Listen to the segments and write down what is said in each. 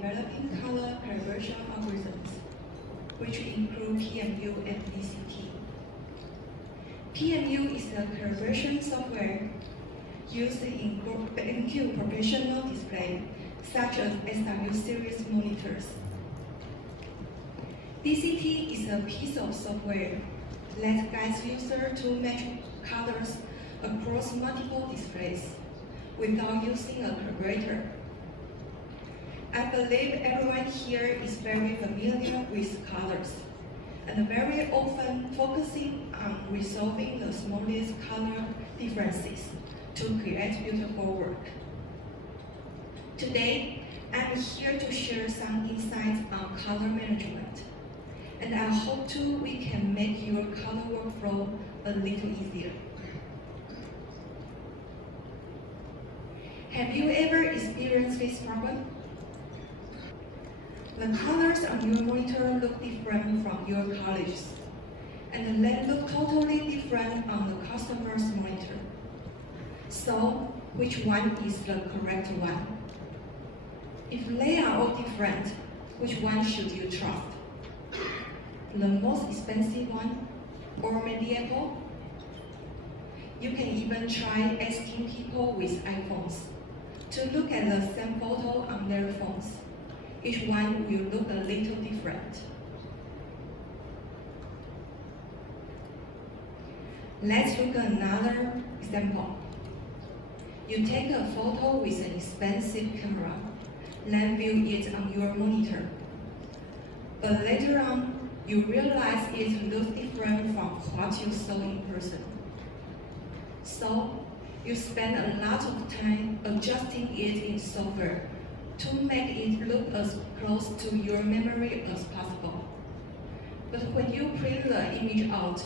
developing color calibration algorithms, which include BenQ and DCT. BenQ is a calibration software used in BenQ professional display, such as SW series monitors. DCT is a piece of software that guides users to match colors across multiple displays without using a calibrator. I believe everyone here is very familiar with colors and very often focusing on resolving the smallest color differences to create beautiful work. Today, I'm here to share some insights on color management, and I hope too we can make your color workflow a little easier. Have you ever experienced this problem? The colors on your monitor look different from your colleagues, and they look totally different on the customer's monitor. So, which one is the correct one? If they are all different, which one should you trust? The most expensive one, or maybe Apple? You can even try asking people with iPhones to look at the same photo on their phones. Each one will look a little different. Let's look at another example. You take a photo with an expensive camera, then view it on your monitor. But later on, you realize it looks different from what you saw in person. So, you spend a lot of time adjusting it in software to make it look as close to your memory as possible. But when you print the image out,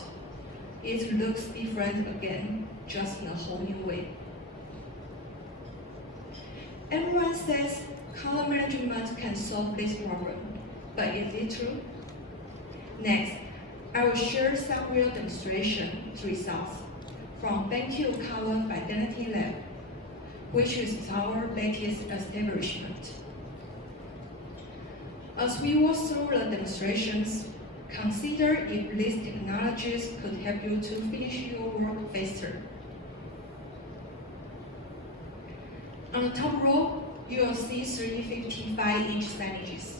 it looks different again, just in a whole new way. Everyone says color management can solve this problem, but is it true? Next, I will share some real demonstration results from BenQ Color Fidelity Lab, which is our latest establishment. As we walk through the demonstrations, consider if these technologies could help you to finish your work faster. On the top row, you will see 3 55-inch signages.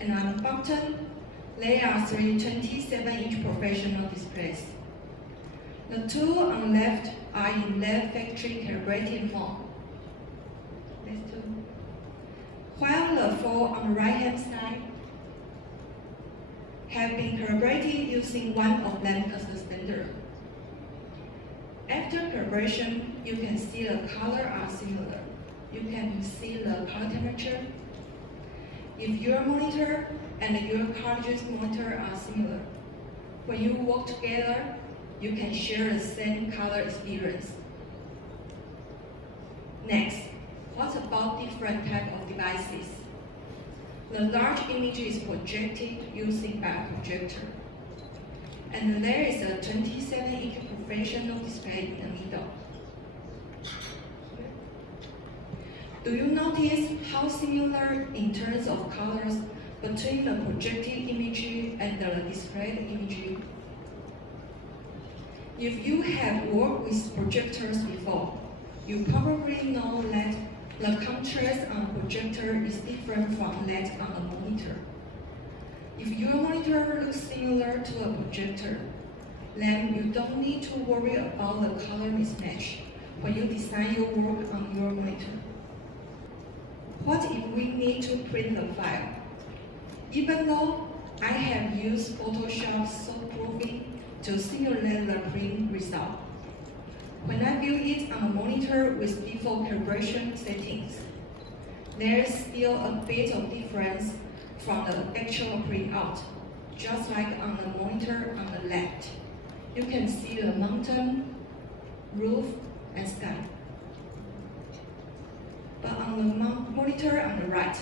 And on the bottom, there are 3 27-inch professional displays. The two on the left are in lab factory calibrated mode. These two. While the 4 on the right-hand side have been calibrated using one of them as a standard. After calibration, you can see the color are similar. You can see the color temperature. If your monitor and your college's monitor are similar, when you work together, you can share the same color experience. Next, what about different types of devices? The large image is projected using a projector. And there is a 27-inch professional display in the middle. Do you notice how similar in terms of colors between the projected image and the displayed image? If you have worked with projectors before, you probably know that the contrast on the projector is different from that on the monitor. If your monitor looks similar to a projector, then you don't need to worry about the color mismatch when you design your work on your monitor. What if we need to print the file? Even though I have used Photoshop softproofing to simulate the print result, when I view it on a monitor with default calibration settings, there is still a bit of difference from the actual printout, just like on the monitor on the left. You can see the mountain, roof, and sky. But on the monitor on the right,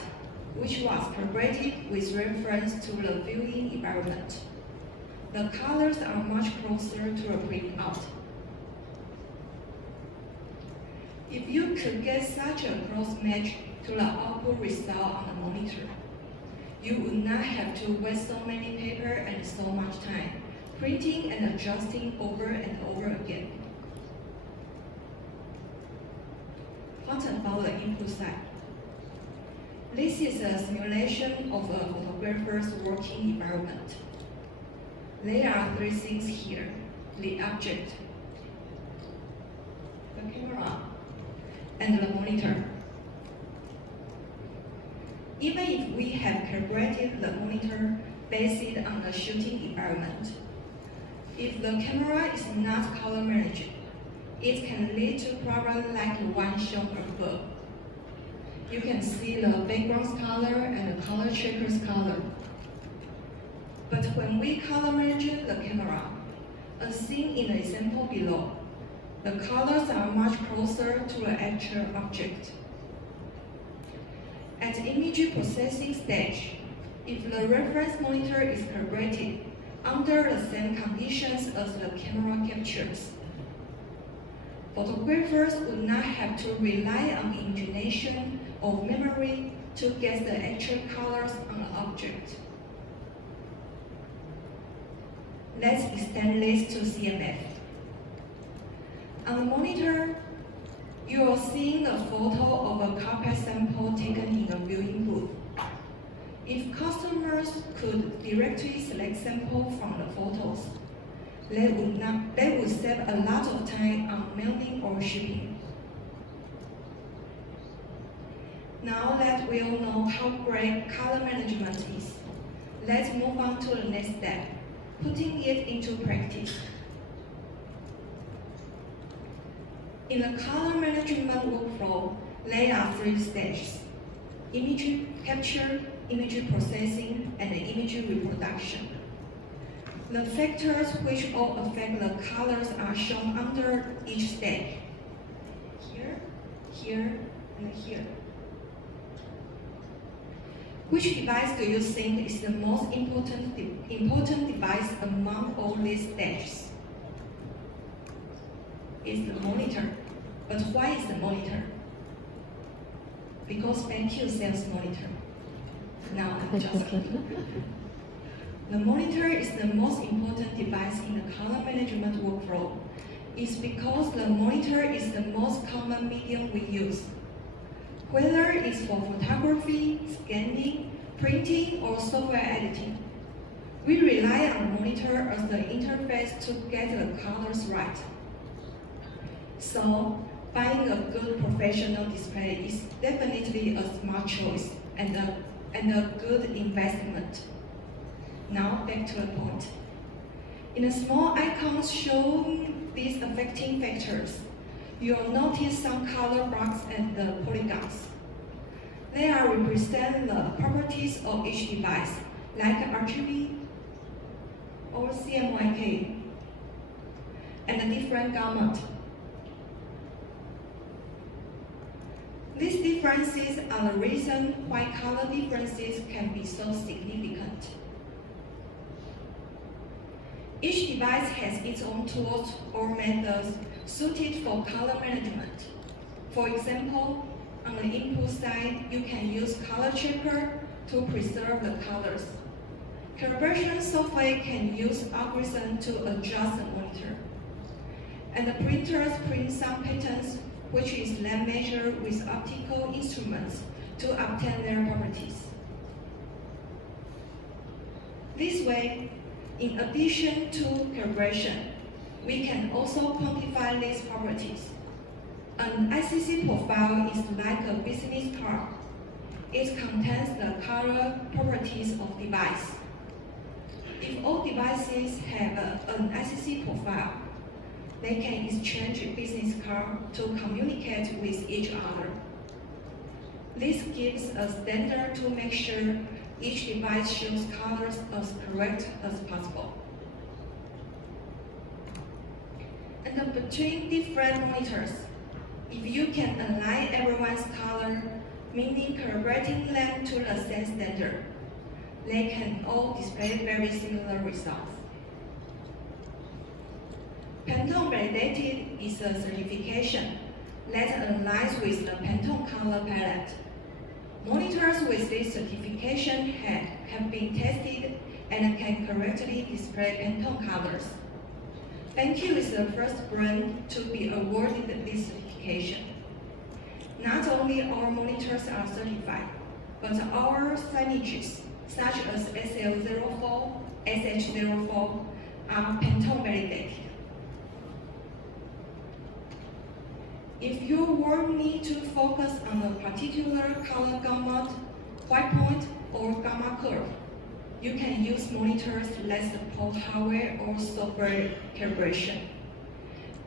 which was calibrated with reference to the viewing environment, the colors are much closer to a printout. If you could get such a close match to the output result on the monitor, you would not have to waste so many paper and so much time printing and adjusting over and over again. What about the input side? This is a simulation of a photographer's working environment. There are three things here: the object, the camera, and the monitor. Even if we have calibrated the monitor based on the shooting environment, if the camera is not color managed, it can lead to problems like the one shown above. You can see the background's color and the color checker's color. But when we color manage the camera, as seen in the example below, the colors are much closer to the actual object. At the image processing stage, if the reference monitor is calibrated under the same conditions as the camera captures, photographers would not have to rely on the imagination of memory to get the actual colors on the object. Let's extend this to CMF. On the monitor, you are seeing a photo of a carpet sample taken in a viewing booth. If customers could directly select samples from the photos, they would save a lot of time on mailing or shipping. Now that we all know how great color management is, let's move on to the next step, putting it into practice. In the color management workflow, there are three stages: image capture, image processing, and image reproduction. The factors which all affect the colors are shown under each stage. Here, here, and here. Which device do you think is the most important device among all these stages? It's the monitor. But why is the monitor? Because BenQ sells monitor. Now I'm just kidding. The monitor is the most important device in the color management workflow. It's because the monitor is the most common medium we use. Whether it's for photography, scanning, printing, or software editing, we rely on the monitor as the interface to get the colors right. So, buying a good professional display is definitely a smart choice and a good investment. Now back to the point. In the small icons showing these affecting factors, you'll notice some color blocks and the polygons. They are represent the properties of each device, like RGB or CMYK, and a different gamut. These differences are the reason why color differences can be so significant. Each device has its own tools or methods suited for color management. For example, on the input side, you can use color checker to preserve the colors. Calibration software can use algorithms to adjust the monitor. And the printers print some patterns, which is then measured with optical instruments to obtain their properties. This way, in addition to calibration, we can also quantify these properties. An ICC profile is like a business card. It contains the color properties of device. If all devices have an ICC profile, they can exchange business card to communicate with each other. This gives a standard to make sure each device shows colors as correct as possible. And between different monitors, if you can align everyone's color, meaning calibrating them to the same standard, they can all display very similar results. Pantone validated is a certification that aligns with the Pantone color palette. Monitors with this certification have been tested and can correctly display Pantone colors. BenQ is the first brand to be awarded this certification. Not only our monitors are certified, but our signages, such as SL04, SH04, are Pantone validated. If you want me to focus on a particular color gamut, white point, or gamma curve, you can use monitors that support hardware or software calibration.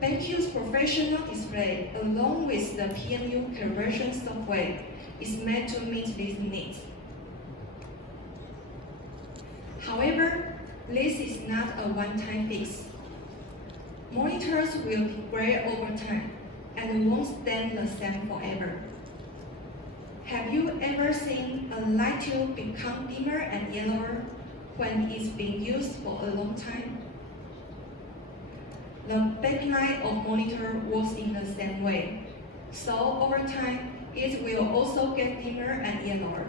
BenQ's professional display, along with the PMU calibration software, is made to meet these needs. However, this is not a one-time fix. Monitors will degrade over time and won't stand the same forever. Have you ever seen a light tube become dimmer and yellower when it's been used for a long time? The backlight of monitor works in the same way, so over time it will also get dimmer and yellower.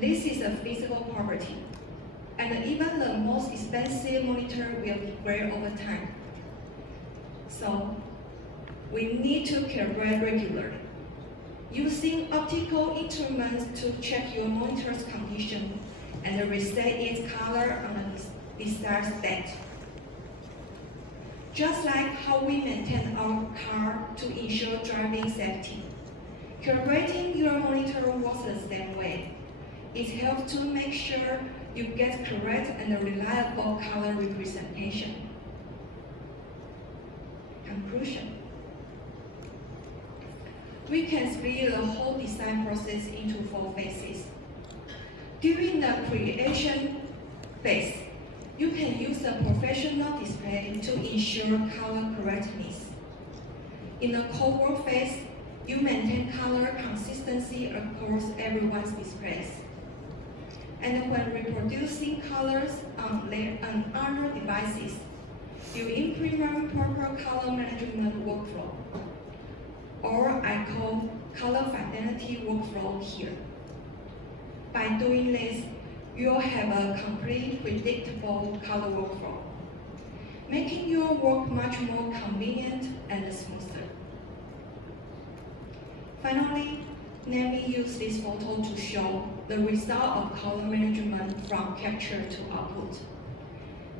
This is a physical property, and even the most expensive monitor will degrade over time. So, we need to calibrate regularly, using optical instruments to check your monitor's condition and reset its color on a desired state. Just like how we maintain our car to ensure driving safety, calibrating your monitor works the same way. It helps to make sure you get correct and reliable color representation. Conclusion. We can split the whole design process into 4 phases. During the creation phase, you can use a professional display to ensure color correctness. In the co-work phase, you maintain color consistency across everyone's displays. And when reproducing colors on other devices, you implement proper color management workflow, or I call color fidelity workflow here. By doing this, you'll have a complete, predictable color workflow, making your work much more convenient and smoother. Finally, let me use this photo to show the result of color management from capture to output.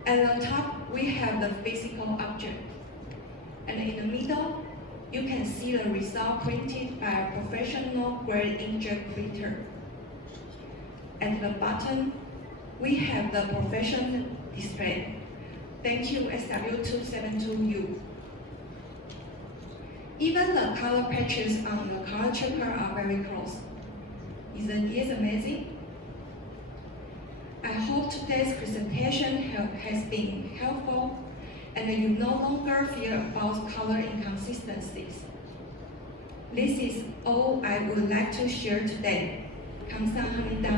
At the top, we have the physical object, and in the middle, you can see the result printed by a professional grade inkjet printer. At the bottom, we have the professional display, BenQ SW272U. Even the color patches on the color checker are very close. Isn't it amazing? I hope today's presentation has been helpful and you no longer fear about color inconsistencies. This is all I would like to share today. 감사합니다.